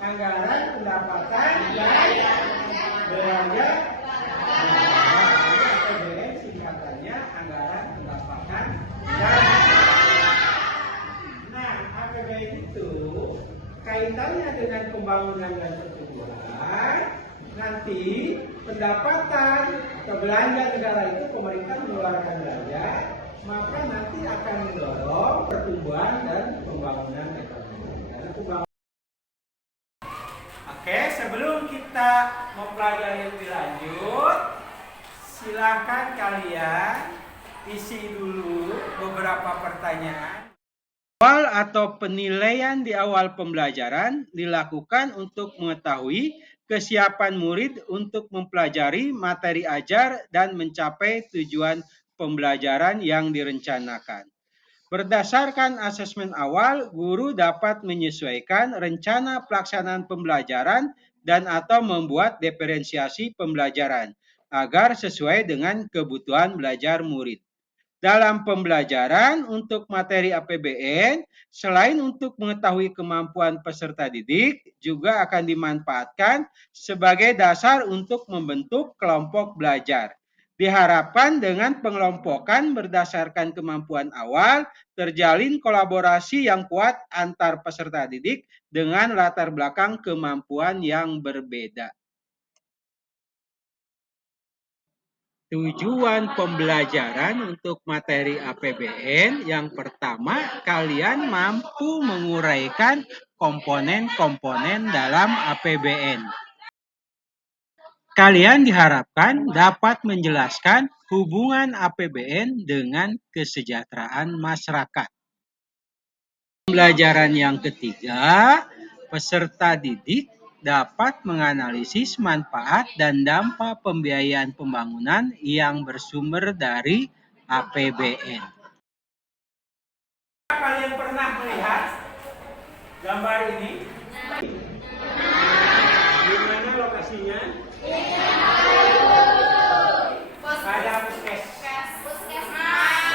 anggaran pendapatan dan belanja. APBN singkatannya anggaran pendapatan dan. Nah, APBN itu kaitannya dengan pembangunan dan pertumbuhan. Nanti pendapatan atau belanja negara itu pemerintah mengeluarkan belanja, maka nanti akan mendorong pertumbuhan dan pembangunan ekonomi. Oke, sebelum kita mempelajari lebih lanjut, silakan kalian isi dulu beberapa pertanyaan. Awal atau penilaian di awal pembelajaran dilakukan untuk mengetahui kesiapan murid untuk mempelajari materi ajar dan mencapai tujuan pembelajaran yang direncanakan. Berdasarkan asesmen awal, guru dapat menyesuaikan rencana pelaksanaan pembelajaran dan atau membuat diferensiasi pembelajaran agar sesuai dengan kebutuhan belajar murid. Dalam pembelajaran untuk materi APBN, selain untuk mengetahui kemampuan peserta didik, juga akan dimanfaatkan sebagai dasar untuk membentuk kelompok belajar. Diharapkan dengan pengelompokan berdasarkan kemampuan awal, terjalin kolaborasi yang kuat antar peserta didik dengan latar belakang kemampuan yang berbeda. Tujuan pembelajaran untuk materi APBN yang pertama, kalian mampu menguraikan komponen-komponen dalam APBN. Kalian diharapkan dapat menjelaskan hubungan APBN dengan kesejahteraan masyarakat. Pembelajaran yang ketiga, peserta didik dapat menganalisis manfaat dan dampak pembiayaan pembangunan yang bersumber dari APBN. Kalian pernah melihat gambar ini? Di mana lokasinya? Ada puskesmas.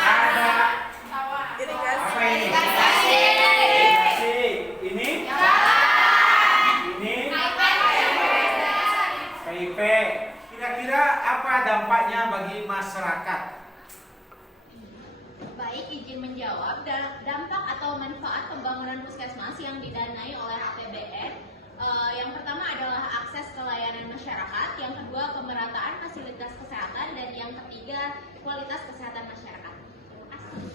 Ada apa ini? KIP. Kira-kira apa dampaknya bagi masyarakat? Baik, izin menjawab. Dampak atau manfaat pembangunan puskesmas yang didanai oleh APBN, yang pertama adalah akses ke layanan masyarakat, yang kedua pemerataan fasilitas kesehatan, dan yang ketiga kualitas kesehatan masyarakat.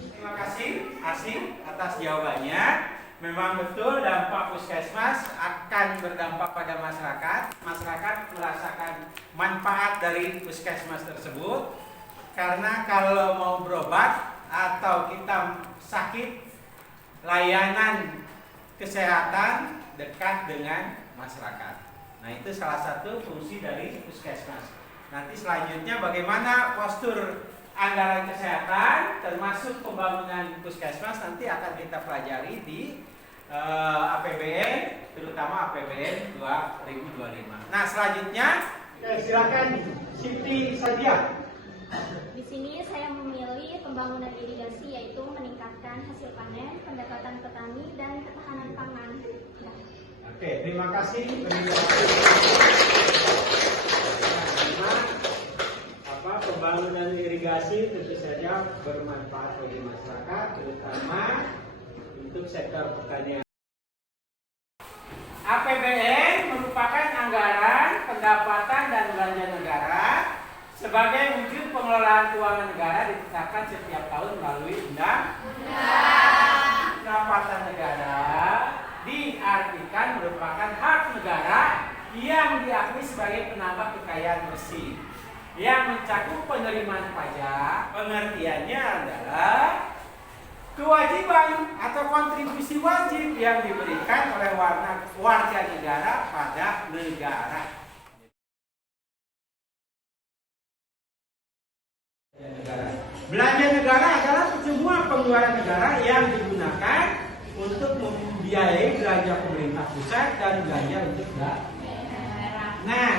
Terima kasih Asing atas jawabannya. Memang betul dampak puskesmas akan berdampak pada masyarakat. Masyarakat merasakan manfaat dari puskesmas tersebut. Karena kalau mau berobat atau kita sakit, layanan kesehatan dekat dengan masyarakat. Nah, itu salah satu fungsi dari puskesmas. Nanti selanjutnya bagaimana postur anggaran kesehatan termasuk pembangunan puskesmas nanti akan kita pelajari di APBN, terutama APBN 2025. Nah, selanjutnya silakan Siti Sadia. Di sini saya memilih pembangunan irigasi, yaitu meningkatkan hasil panen, pendapatan petani, dan ketahanan pangan. Ya. Oke, terima kasih. Pembangunan irigasi tentu saja bermanfaat bagi masyarakat, terutama untuk sektor pertanian. APBN merupakan anggaran pendapatan dan belanja negara sebagai wujud pengelolaan keuangan negara ditetapkan setiap tahun melalui undang-undang. Pendapatan negara diartikan merupakan hak negara yang diakui sebagai penambah kekayaan bersih yang mencakup penerimaan pajak. Pengertiannya adalah kewajiban atau kontribusi wajib yang diberikan oleh warga negara pada negara. Belanja negara adalah semua pengeluaran negara yang digunakan untuk membiayai belanja pemerintah pusat dan belanja untuk daerah. Nah,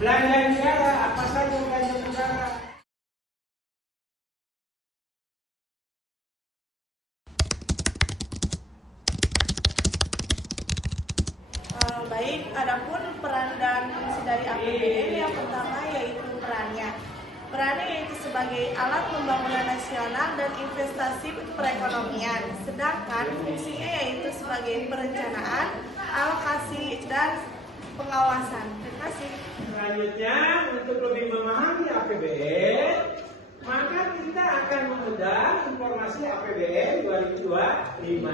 belanja negara, apa saja belanja negara? Baik, Perannya yaitu sebagai alat pembangunan nasional dan investasi perekonomian. Sedangkan fungsinya yaitu sebagai perencanaan, alokasi, dan pengawasan. Terima kasih. Selanjutnya, untuk lebih memahami APBN, maka kita akan membedah informasi APBN 2025.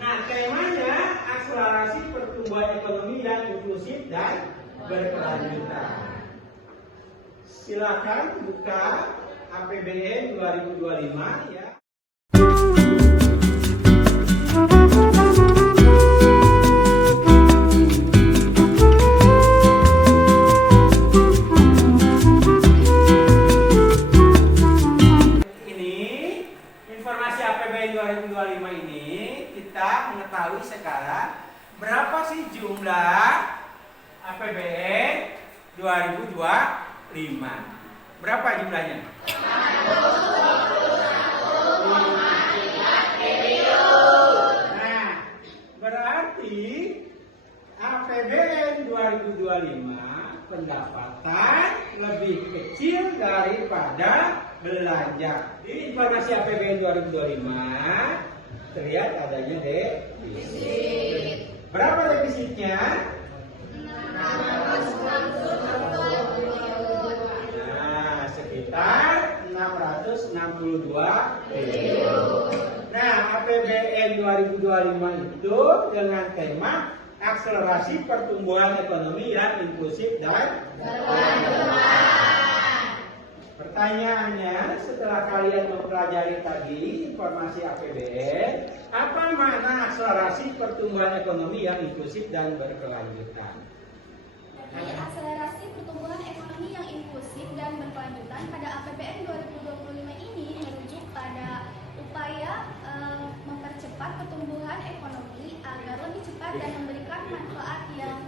Nah, temanya akselerasi pertumbuhan ekonomi yang inklusif dan berkelanjutan. Silakan buka APBN 2025 ya. Informasi APBN 2025 ini kita mengetahui sekarang berapa sih jumlah APBN 2025. Berapa jumlahnya? Nah, berarti APBN 2025 pendapatan lebih kecil daripada belanja. Di informasi APBN 2025 terlihat adanya defisit. Berapa defisitnya? Nah, sekitar 662 triliun. Nah, APBN 2025 itu dengan tema akselerasi pertumbuhan ekonomi yang inklusif dan berkelanjutan. Pertanyaannya, setelah kalian mempelajari tadi informasi APBN, apa makna akselerasi pertumbuhan ekonomi yang inklusif dan berkelanjutan? Jadi akselerasi pertumbuhan ekonomi yang inklusif dan berkelanjutan pada APBN 2025 ini merujuk pada upaya mempercepat pertumbuhan ekonomi agar lebih cepat dan memberikan manfaat yang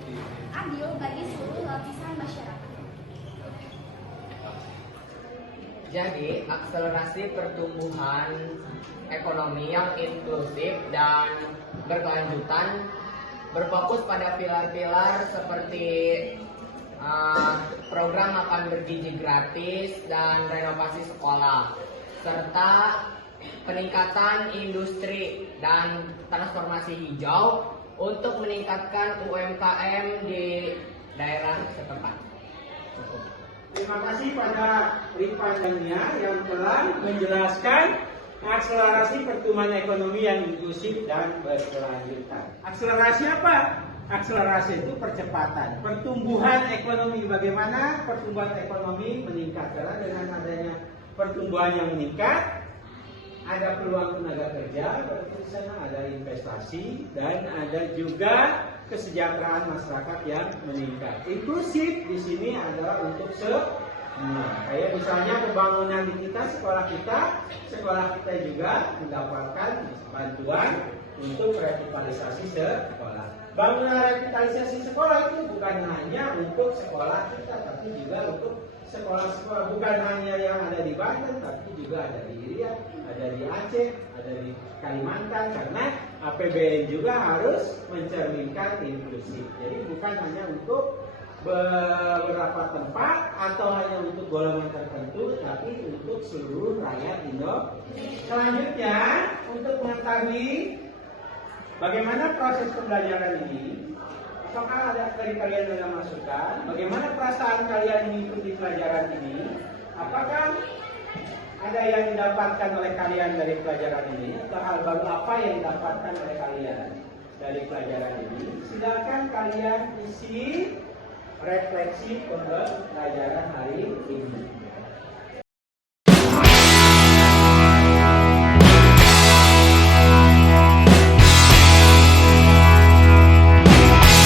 adil bagi seluruh lapisan masyarakat. Jadi, akselerasi pertumbuhan ekonomi yang inklusif dan berkelanjutan berfokus pada pilar-pilar seperti program makan bergizi gratis dan renovasi sekolah, serta peningkatan industri dan transformasi hijau untuk meningkatkan UMKM di daerah setempat. Terima kasih pada Rifannya yang telah menjelaskan akselerasi pertumbuhan ekonomi yang inklusif dan berkelanjutan. Akselerasi apa? Akselerasi itu percepatan. Pertumbuhan ekonomi, bagaimana pertumbuhan ekonomi meningkat? Karena dengan adanya pertumbuhan yang meningkat, ada peluang tenaga kerja, berarti di sana ada investasi dan ada juga kesejahteraan masyarakat yang meningkat. Inklusif di sini adalah untuk semua. Kayak misalnya pembangunan di sekolah kita juga mendapatkan bantuan untuk revitalisasi sekolah. Bangunan revitalisasi sekolah itu bukan hanya untuk sekolah kita, tapi juga untuk sekolah-sekolah, bukan hanya yang ada di Banten, tapi juga ada di Irian, ada di Aceh, ada di Kalimantan, karena APBN juga harus mencerminkan inklusif. Jadi bukan hanya untuk beberapa tempat atau hanya untuk golongan tertentu, tapi untuk seluruh rakyat Indonesia. Selanjutnya, untuk mengetahui bagaimana proses pembelajaran ini, apakah ada dari kalian yang masukan? Bagaimana perasaan kalian mengikuti pelajaran ini? Apakah ada yang didapatkan oleh kalian dari pelajaran ini? Atau hal baru apa yang didapatkan oleh kalian dari pelajaran ini? Silakan kalian isi refleksi pembelajaran hari ini.